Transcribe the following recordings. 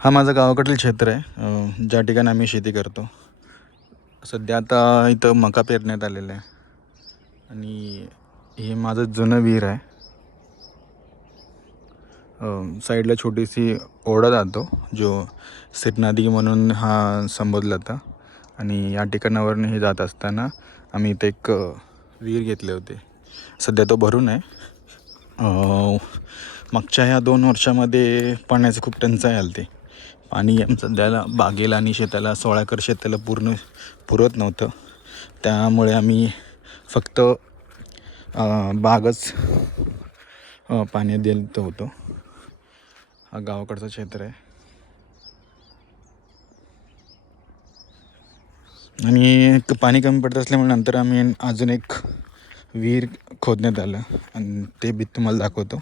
हा माझं गावाकडील क्षेत्र आहे. ज्या ठिकाणी आम्ही शेती करतो. सध्या आता इथं मका पेरण्यात आलेलं आहे. आणि हे माझं जुनं विहीर आहे. साईडला छोटीशी ओढा जातो जो सिटनादी म्हणून हा संबोधला होता आणि या ठिकाणावरून हे जात असताना आम्ही इथं एक विहीर घेतले होते. सध्या तो भरून आहे. मागच्या ह्या दोन वर्षामध्ये पाण्याची खूप टंचाई आली होती पाणी सध्याला बागेला आणि शेताला सोळा एकर शेताला पूर्ण पुरत नव्हतं. त्यामुळे आम्ही फक्त बागच पाण्यात पाणी देत होतो. हा गावाकडचं क्षेत्र आहे. आणि पाणी कमी पडत असल्यामुळे नंतर आम्ही अजून एक विहीर खोदण्यात आलं. आणि ते बी तुम्हाला दाखवतो.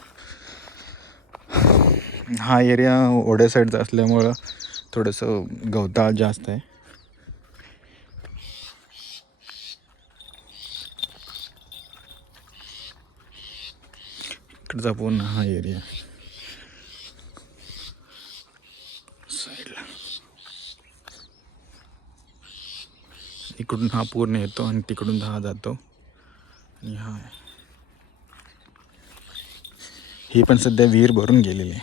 हा एरिया ओढ्या साईडचा असल्यामुळं थोडंसं गवताळ जास्त आहे. इकडचा पूर्ण हा एरिया. साईडला इकडून हा पूर्ण येतो आणि तिकडून हा जातो. आणि हा. ही पण सध्या विहीर भरून गेलेली आहे.